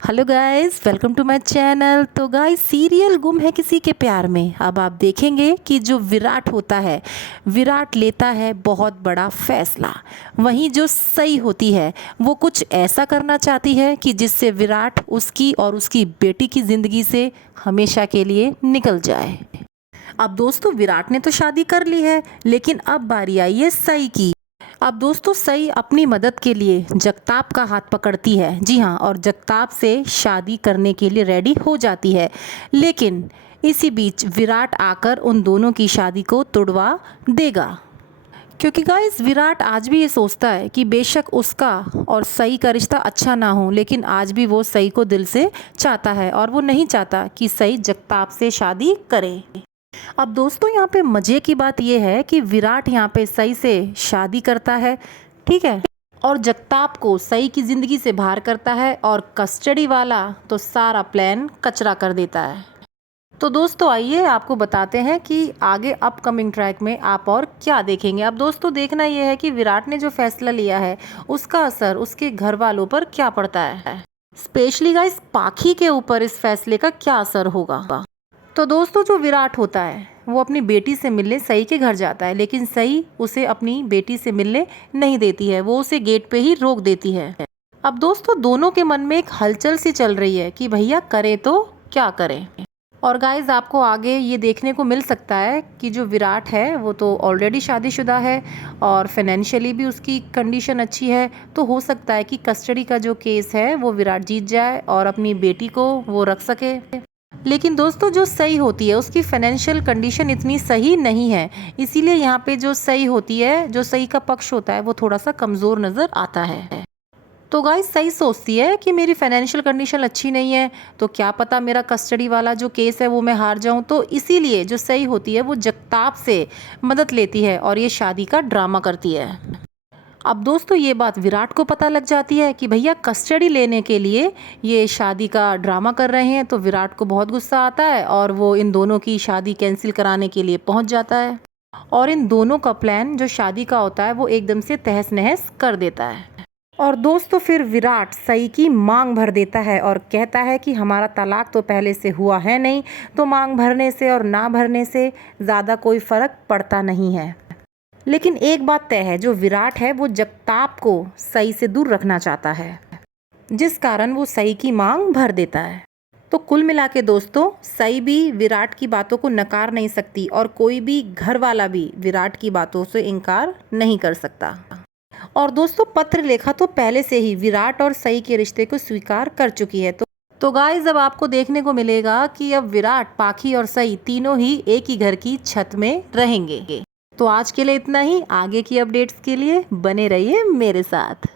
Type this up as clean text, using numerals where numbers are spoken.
Hello guys, welcome to my channel. तो guys, serial गुम है किसी के प्यार में। अब आप देखेंगे कि जो विराट होता है, विराट लेता है बहुत बड़ा फैसला। वहीं जो सई होती है वो कुछ ऐसा करना चाहती है कि जिससे विराट उसकी और उसकी बेटी की ज़िंदगी से हमेशा के लिए निकल जाए। अब दोस्तों, विराट ने तो शादी कर ली है, लेकिन अब बारी आई है सई की। अब दोस्तों, सई अपनी मदद के लिए जगताप का हाथ पकड़ती है। जी हाँ, और जगताप से शादी करने के लिए रेडी हो जाती है। लेकिन इसी बीच विराट आकर उन दोनों की शादी को तुड़वा देगा। क्योंकि गाइस, विराट आज भी ये सोचता है कि बेशक उसका और सई का रिश्ता अच्छा ना हो, लेकिन आज भी वो सई को दिल से चाहता है और वो नहीं चाहता कि सई जगताप से शादी करे। अब दोस्तों, यहाँ पे मज़े की बात यह है कि विराट यहाँ पे सई से शादी करता है, ठीक है, और जगताप को सई की ज़िंदगी से बाहर करता है और कस्टडी वाला तो सारा प्लान कचरा कर देता है। तो दोस्तों, आइए आपको बताते हैं कि आगे अपकमिंग ट्रैक में आप और क्या देखेंगे। अब दोस्तों, देखना यह है कि विराट ने जो फैसला लिया है उसका असर उसके घर वालों पर क्या पड़ता है। स्पेशली गाइस, पाखी के ऊपर इस फैसले का क्या असर होगा। तो दोस्तों, जो विराट होता है वो अपनी बेटी से मिलने सई के घर जाता है, लेकिन सई उसे अपनी बेटी से मिलने नहीं देती है। वो उसे गेट पे ही रोक देती है। अब दोस्तों, दोनों के मन में एक हलचल सी चल रही है कि भैया करें तो क्या करें। और गाइज, आपको आगे ये देखने को मिल सकता है कि जो विराट है वो तो ऑलरेडी शादीशुदा है और फाइनेंशियली भी उसकी कंडीशन अच्छी है। तो हो सकता है कि कस्टडी का जो केस है वो विराट जीत जाए और अपनी बेटी को वो रख सके। लेकिन दोस्तों, जो सई होती है उसकी फाइनेंशियल कंडीशन इतनी सही नहीं है, इसीलिए यहाँ पे जो सई होती है, जो सई का पक्ष होता है, वो थोड़ा सा कमज़ोर नज़र आता है। तो गाइस, सई सोचती है कि मेरी फाइनेंशियल कंडीशन अच्छी नहीं है, तो क्या पता मेरा कस्टडी वाला जो केस है वो मैं हार जाऊं। तो इसीलिए जो सई होती है वो जगताप से मदद लेती है और ये शादी का ड्रामा करती है। अब दोस्तों, ये बात विराट को पता लग जाती है कि भैया कस्टडी लेने के लिए ये शादी का ड्रामा कर रहे हैं। तो विराट को बहुत गुस्सा आता है और वो इन दोनों की शादी कैंसिल कराने के लिए पहुंच जाता है और इन दोनों का प्लान जो शादी का होता है वो एकदम से तहस नहस कर देता है। और दोस्तों, फिर विराट सई की मांग भर देता है और कहता है कि हमारा तलाक तो पहले से हुआ है नहीं, तो मांग भरने से और ना भरने से ज़्यादा कोई फ़र्क पड़ता नहीं है। लेकिन एक बात तय है, जो विराट है वो जगताप को सई से दूर रखना चाहता है, जिस कारण वो सई की मांग भर देता है। तो कुल मिला के दोस्तों, सई भी विराट की बातों को नकार नहीं सकती और कोई भी घर वाला भी विराट की बातों से इनकार नहीं कर सकता। और दोस्तों, पत्र लेखा तो पहले से ही विराट और सई के रिश्ते को स्वीकार कर चुकी है। तो गाइस, अब आपको देखने को मिलेगा कि अब विराट, पाखी और सई तीनों ही एक ही घर की छत में रहेंगे। तो आज के लिए इतना ही। आगे की अपडेट्स के लिए बने रहिए मेरे साथ।